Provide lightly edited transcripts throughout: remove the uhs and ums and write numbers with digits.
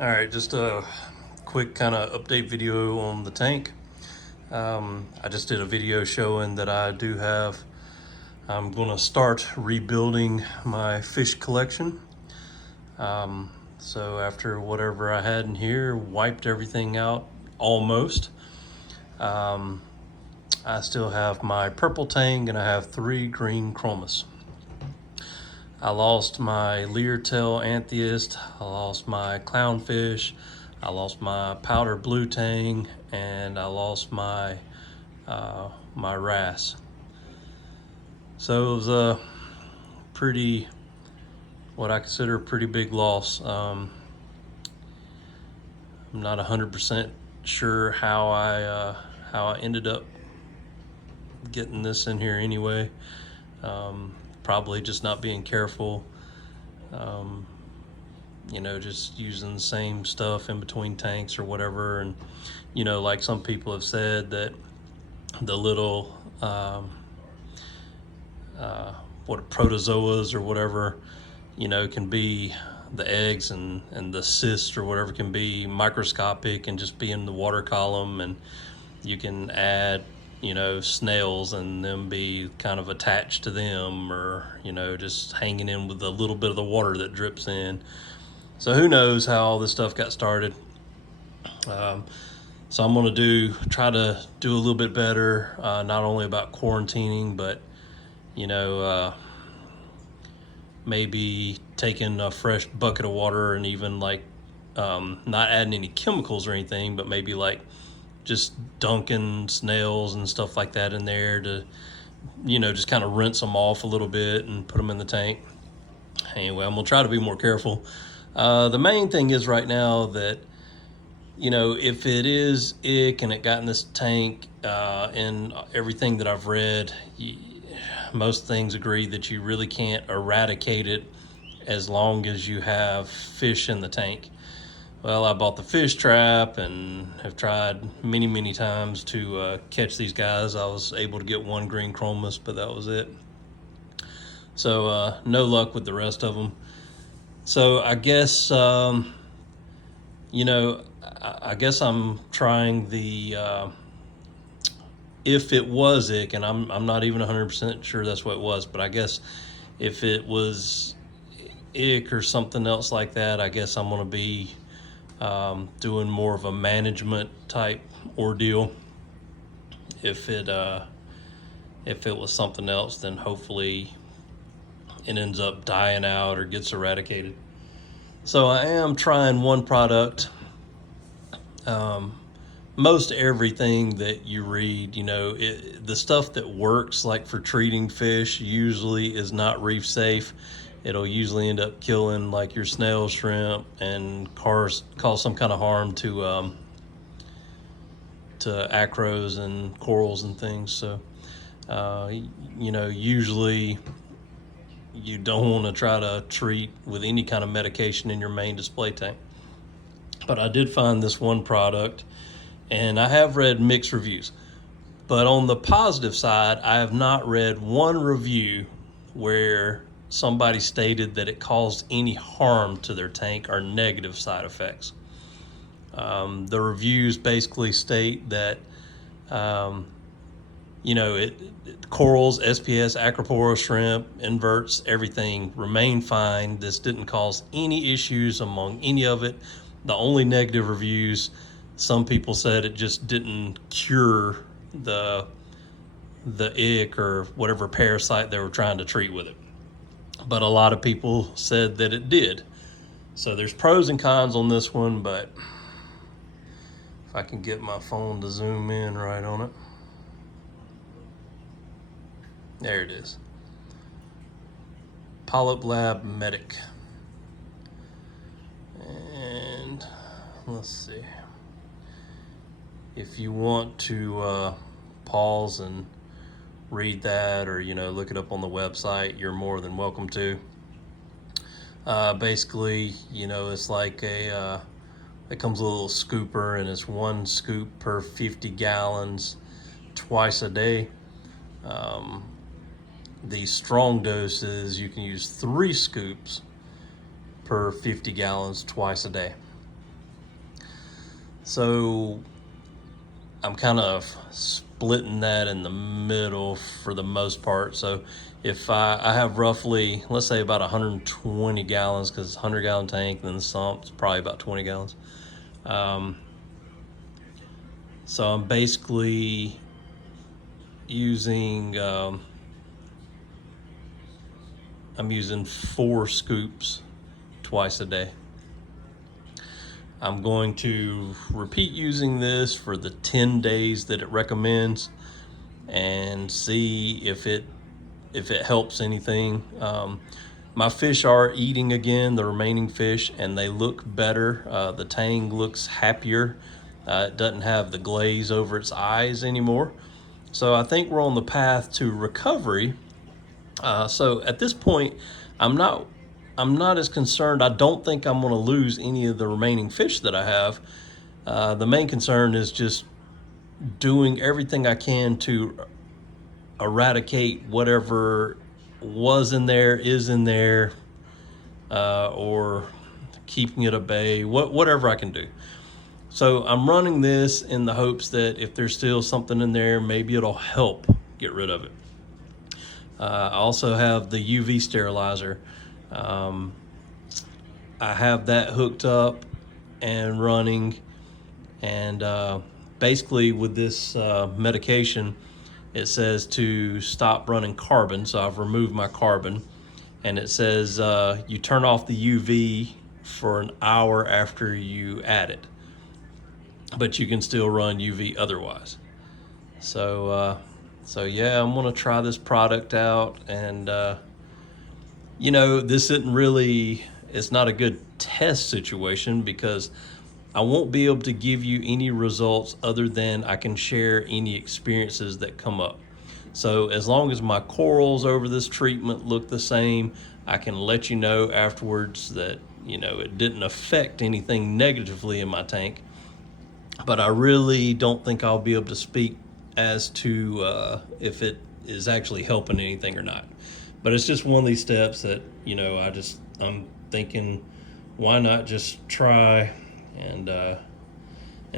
All right, just a quick kind of update video on the tank. I just did a video showing that I'm going to start rebuilding my fish collection. So after whatever I had in here, wiped everything out almost. I still have my purple tang and I have 3 green chromis. I lost my leertail anthias, I lost my clownfish, I lost my powder blue tang, and I lost my my wrasse. So it was a what I consider a pretty big loss. I'm not 100% sure how I ended up getting this in here anyway. Probably just not being careful, just using the same stuff in between tanks or whatever. And like some people have said that the little what protozoas or whatever can be the eggs, and the cysts or whatever can be microscopic and just be in the water column, and you can add snails and them be kind of attached to them, or just hanging in with a little bit of the water that drips in. So who knows how all this stuff got started. So I'm going to try to do a little bit better, not only about quarantining, but maybe taking a fresh bucket of water and even like not adding any chemicals or anything, but maybe like just dunking snails and stuff like that in there to just kind of rinse them off a little bit and put them in the tank. Anyway, I'm gonna try to be more careful. The main thing is right now that if it is ick and it got in this tank, and everything that I've read, most things agree that you really can't eradicate it as long as you have fish in the tank. Well, I bought the fish trap and have tried many times to catch these guys. I was able to get 1 green chromis, but that was it. So no luck with the rest of them. So I guess I guess I'm trying the if it was ick, and I'm not even 100% sure that's what it was, but I guess if it was ick or something else like that, I guess I'm going to be doing more of a management type ordeal. If it was something else, then hopefully it ends up dying out or gets eradicated. So I am trying one product. Most everything that you read, the stuff that works, like for treating fish, usually is not reef safe. It'll usually end up killing like your snail, shrimp, and cause some kind of harm to acros and corals and things. So usually you don't want to try to treat with any kind of medication in your main display tank. But I did find this one product, and I have read mixed reviews. But on the positive side, I have not read one review where somebody stated that it caused any harm to their tank or negative side effects. The reviews basically state that corals, SPS, acropora, shrimp, inverts, everything remain fine. This didn't cause any issues among any of it. The only negative reviews, some people said it just didn't cure the ick or whatever parasite they were trying to treat with it. But a lot of people said that it did. So there's pros and cons on this one, but if I can get my phone to zoom in right on it. There it is. Polyp Lab Medic. And let's see. If you want to pause and read that, or look it up on the website, you're more than welcome to. Basically, it's like it comes with a little scooper, and it's 1 scoop per 50 gallons twice a day. The strong doses, you can use 3 scoops per 50 gallons twice a day. So I'm kind of splitting that in the middle for the most part. So if I have roughly, let's say about 120 gallons, because 100-gallon tank, then the sump's probably about 20 gallons. So I'm basically using, I'm using 4 scoops twice a day. I'm going to repeat using this for the 10 days that it recommends and see if it helps anything. My fish are eating again, the remaining fish, and they look better. The tang looks happier. It doesn't have the glaze over its eyes anymore. So I think we're on the path to recovery. So at this point, I'm not as concerned. I don't think I'm going to lose any of the remaining fish that I have. The main concern is just doing everything I can to eradicate whatever was in there, is in there, or keeping it at bay, whatever I can do. So I'm running this in the hopes that if there's still something in there, maybe it'll help get rid of it. I also have the UV sterilizer. I have that hooked up and running, and basically with this medication, it says to stop running carbon, so I've removed my carbon, and it says you turn off the UV for an hour after you add it, but you can still run UV otherwise. So yeah, I'm gonna try this product out, and this isn't really, it's not a good test situation because I won't be able to give you any results other than I can share any experiences that come up. So as long as my corals over this treatment look the same, I can let you know afterwards that, it didn't affect anything negatively in my tank. But I really don't think I'll be able to speak as to if it is actually helping anything or not. But it's just one of these steps that, I'm thinking, why not just try and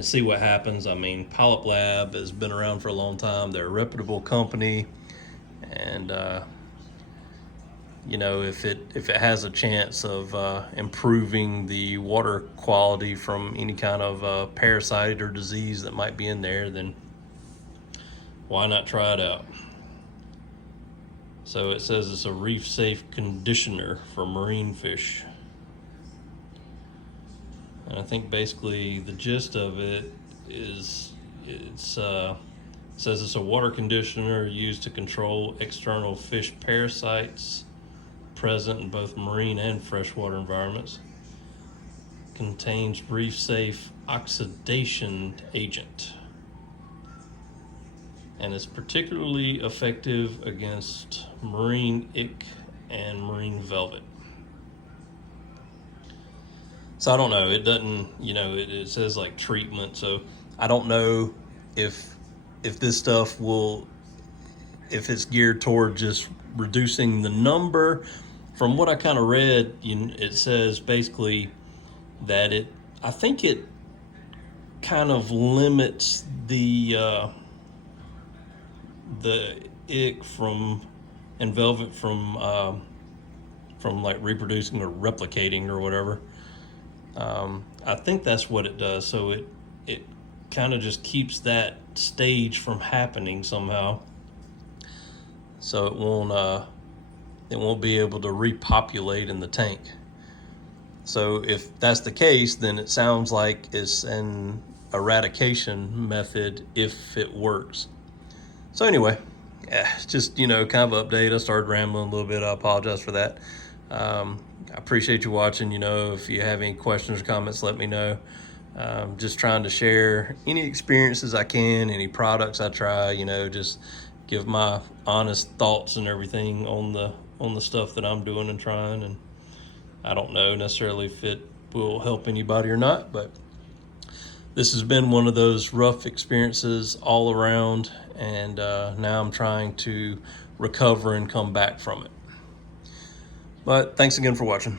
see what happens. I mean, Polyp Lab has been around for a long time. They're a reputable company, and if it has a chance of improving the water quality from any kind of parasite or disease that might be in there, then why not try it out? So it says it's a reef safe conditioner for marine fish. And I think basically the gist of it is it says it's a water conditioner used to control external fish parasites present in both marine and freshwater environments. Contains reef safe oxidation agent, and is particularly effective against marine ick and marine velvet. So I don't know, it doesn't, it says like treatment, so I don't know if this stuff if it's geared toward just reducing the number. From what I kind of read, it says basically that I think it kind of limits the ick and velvet from like reproducing or replicating or whatever. I think that's what it does. So it kind of just keeps that stage from happening somehow. So it won't be able to repopulate in the tank. So if that's the case, then it sounds like it's an eradication method if it works. So anyway, just, kind of update. I started rambling a little bit. I apologize for that. I appreciate you watching. If you have any questions or comments, let me know. Just trying to share any experiences I can, any products I try, just give my honest thoughts and everything on the stuff that I'm doing and trying. And I don't know necessarily if it will help anybody or not, but this has been one of those rough experiences all around, and now I'm trying to recover and come back from it. But thanks again for watching.